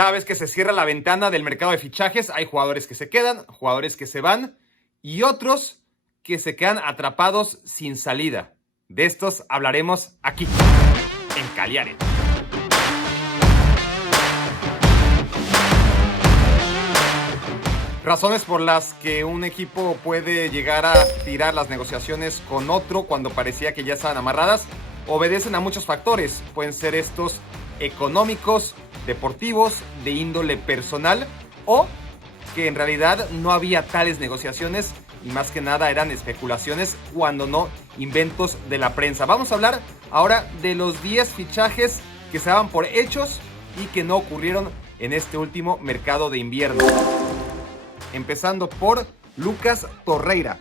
Cada vez que se cierra la ventana del mercado de fichajes, hay jugadores que se quedan, jugadores que se van y otros que se quedan atrapados sin salida. De estos hablaremos aquí, en Cagliari. Razones por las que un equipo puede llegar a tirar las negociaciones con otro cuando parecía que ya estaban amarradas obedecen a muchos factores. Pueden ser estos económicos, deportivos, de índole personal o que en realidad no había tales negociaciones y más que nada eran especulaciones, cuando no inventos de la prensa. Vamos a hablar ahora de los 10 fichajes que se daban por hechos y que no ocurrieron en este último mercado de invierno. Empezando por Lucas Torreira,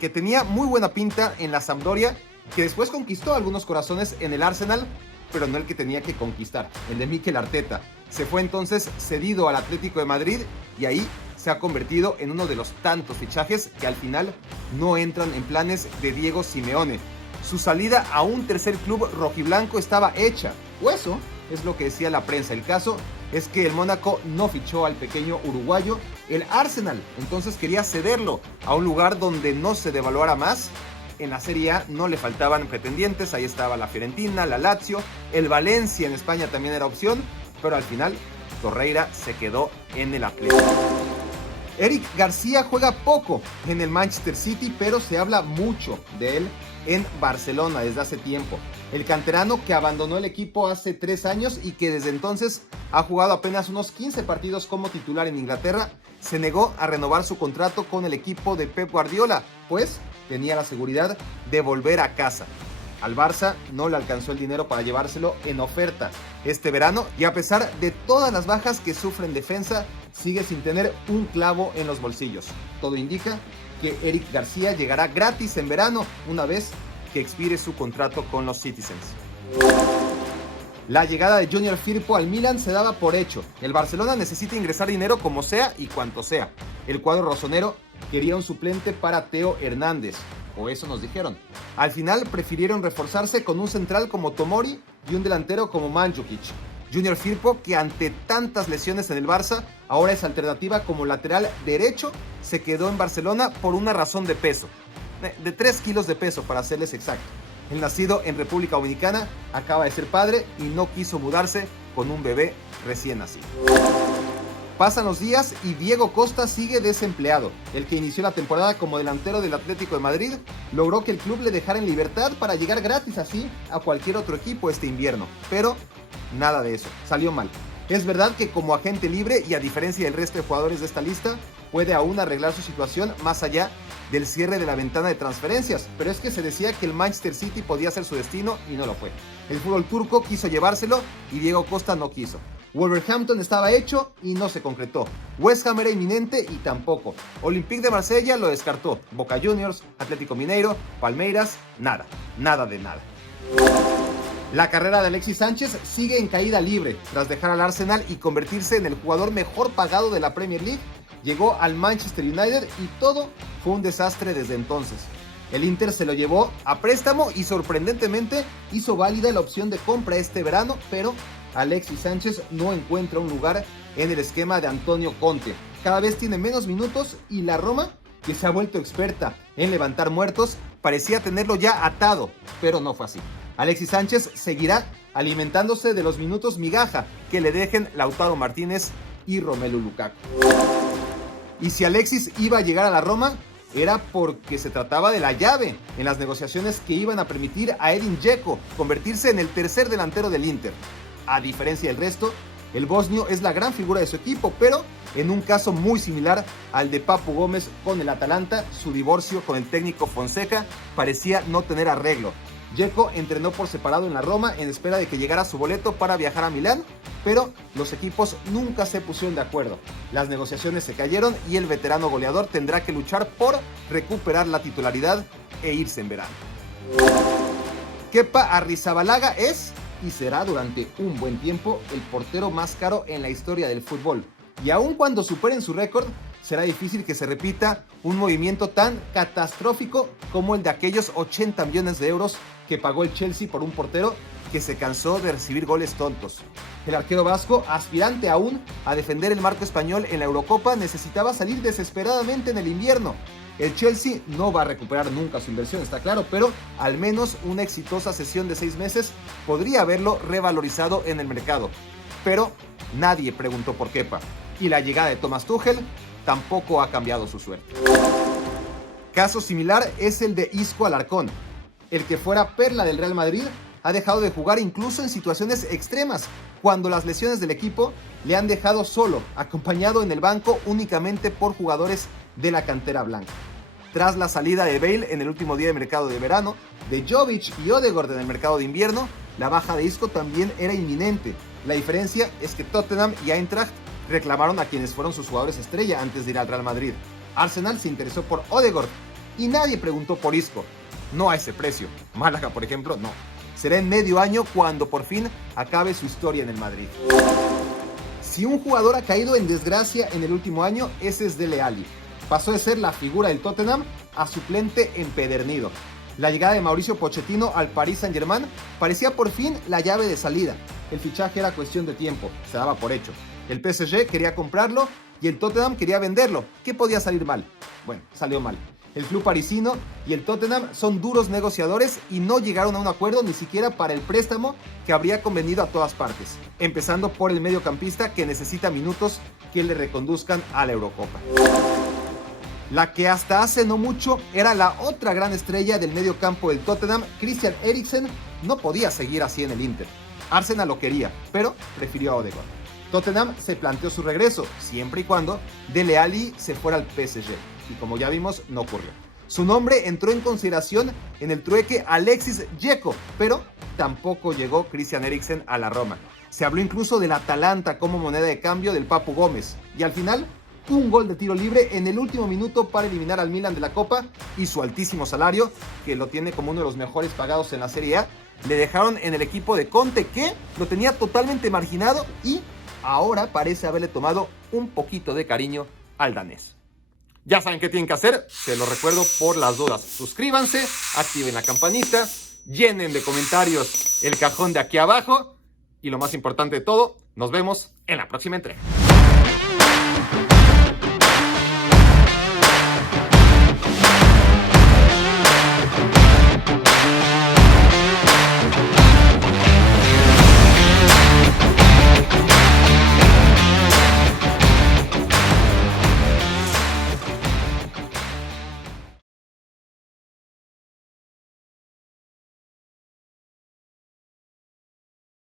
que tenía muy buena pinta en la Sampdoria, que después conquistó algunos corazones en el Arsenal, pero no el que tenía que conquistar, el de Mikel Arteta. Se fue entonces cedido al Atlético de Madrid y ahí se ha convertido en uno de los tantos fichajes que al final no entran en planes de Diego Simeone. Su salida a un tercer club rojiblanco estaba hecha, o eso es lo que decía la prensa. El caso es que el Mónaco no fichó al pequeño uruguayo. El Arsenal entonces quería cederlo a un lugar donde no se devaluara más. En la Serie A no le faltaban pretendientes, ahí estaba la Fiorentina, la Lazio, el Valencia en España también era opción, pero al final Torreira se quedó en el Atlético. Eric García juega poco en el Manchester City, pero se habla mucho de él en Barcelona desde hace tiempo. El canterano que abandonó el equipo hace 3 años y que desde entonces ha jugado apenas unos 15 partidos como titular en Inglaterra, se negó a renovar su contrato con el equipo de Pep Guardiola, pues tenía la seguridad de volver a casa. Al Barça no le alcanzó el dinero para llevárselo en oferta este verano y a pesar de todas las bajas que sufre en defensa, sigue sin tener un clavo en los bolsillos. Todo indica que Eric García llegará gratis en verano una vez que expire su contrato con los Citizens. La llegada de Junior Firpo al Milan se daba por hecho. El Barcelona necesita ingresar dinero como sea y cuanto sea. El cuadro rosonero quería un suplente para Theo Hernández, o eso nos dijeron. Al final prefirieron reforzarse con un central como Tomori y un delantero como Mandzukic. Junior Firpo, que ante tantas lesiones en el Barça, ahora es alternativa como lateral derecho, se quedó en Barcelona por una razón de peso. De 3 kilos de peso para serles exacto. El nacido en República Dominicana acaba de ser padre y no quiso mudarse con un bebé recién nacido. Pasan los días y Diego Costa sigue desempleado. El que inició la temporada como delantero del Atlético de Madrid logró que el club le dejara en libertad para llegar gratis así a cualquier otro equipo este invierno. Pero nada de eso, salió mal. Es verdad que como agente libre y a diferencia del resto de jugadores de esta lista, puede aún arreglar su situación más allá del cierre de la ventana de transferencias, pero es que se decía que el Manchester City podía ser su destino y no lo fue. El fútbol turco quiso llevárselo y Diego Costa no quiso. Wolverhampton estaba hecho y no se concretó. West Ham era inminente y tampoco. Olympique de Marsella lo descartó. Boca Juniors, Atlético Mineiro, Palmeiras, nada de nada. La carrera de Alexis Sánchez sigue en caída libre. Tras dejar al Arsenal y convertirse en el jugador mejor pagado de la Premier League, llegó al Manchester United y todo fue un desastre desde entonces. El Inter se lo llevó a préstamo y sorprendentemente hizo válida la opción de compra este verano, pero Alexis Sánchez no encuentra un lugar en el esquema de Antonio Conte. Cada vez tiene menos minutos y la Roma, que se ha vuelto experta en levantar muertos, parecía tenerlo ya atado, pero no fue así. Alexis Sánchez seguirá alimentándose de los minutos migaja que le dejen Lautaro Martínez y Romelu Lukaku. Y si Alexis iba a llegar a la Roma, era porque se trataba de la llave en las negociaciones que iban a permitir a Edin Dzeko convertirse en el tercer delantero del Inter. A diferencia del resto, el bosnio es la gran figura de su equipo, pero en un caso muy similar al de Papu Gómez con el Atalanta, su divorcio con el técnico Fonseca parecía no tener arreglo. Dzeko entrenó por separado en la Roma en espera de que llegara su boleto para viajar a Milán, pero los equipos nunca se pusieron de acuerdo. Las negociaciones se cayeron y el veterano goleador tendrá que luchar por recuperar la titularidad e irse en verano. Kepa Arrizabalaga es y será durante un buen tiempo el portero más caro en la historia del fútbol. Y aun cuando superen su récord, será difícil que se repita un movimiento tan catastrófico como el de aquellos 80 millones de euros que pagó el Chelsea por un portero que se cansó de recibir goles tontos. El arquero vasco, aspirante aún a defender el marco español en la Eurocopa, necesitaba salir desesperadamente en el invierno. El Chelsea no va a recuperar nunca su inversión, está claro, pero al menos una exitosa sesión de 6 meses podría haberlo revalorizado en el mercado. Pero nadie preguntó por Kepa, y la llegada de Thomas Tuchel tampoco ha cambiado su suerte. Caso similar es el de Isco Alarcón. El que fuera perla del Real Madrid ha dejado de jugar incluso en situaciones extremas, cuando las lesiones del equipo le han dejado solo, acompañado en el banco únicamente por jugadores de la cantera blanca. Tras la salida de Bale en el último día de mercado de verano, de Jovic y Ødegaard en el mercado de invierno, la baja de Isco también era inminente. La diferencia es que Tottenham y Eintracht reclamaron a quienes fueron sus jugadores estrella antes de ir al Real Madrid. Arsenal se interesó por Ødegaard y nadie preguntó por Isco. No a ese precio. Málaga, por ejemplo, no. Será en medio año cuando por fin acabe su historia en el Madrid. Si un jugador ha caído en desgracia en el último año, ese es Dele Alli. Pasó de ser la figura del Tottenham a suplente empedernido. La llegada de Mauricio Pochettino al Paris Saint-Germain parecía por fin la llave de salida. El fichaje era cuestión de tiempo, se daba por hecho. El PSG quería comprarlo y el Tottenham quería venderlo. ¿Qué podía salir mal? Bueno, salió mal. El club parisino y el Tottenham son duros negociadores y no llegaron a un acuerdo ni siquiera para el préstamo que habría convenido a todas partes, empezando por el mediocampista que necesita minutos que le reconduzcan a la Eurocopa. La que hasta hace no mucho era la otra gran estrella del mediocampo del Tottenham, Christian Eriksen, no podía seguir así en el Inter. Arsenal lo quería, pero prefirió a Ødegaard. Tottenham se planteó su regreso, siempre y cuando Dele Alli se fuera al PSG. Y como ya vimos, no ocurrió. Su nombre entró en consideración en el trueque Alexis Dzeko, pero tampoco llegó Christian Eriksen a la Roma. Se habló incluso del Atalanta como moneda de cambio del Papu Gómez. Y al final, un gol de tiro libre en el último minuto para eliminar al Milan de la Copa y su altísimo salario, que lo tiene como uno de los mejores pagados en la Serie A, le dejaron en el equipo de Conte, que lo tenía totalmente marginado y ahora parece haberle tomado un poquito de cariño al danés. Ya saben qué tienen que hacer, se lo recuerdo por las dudas. Suscríbanse, activen la campanita, llenen de comentarios el cajón de aquí abajo y lo más importante de todo, nos vemos en la próxima entrega.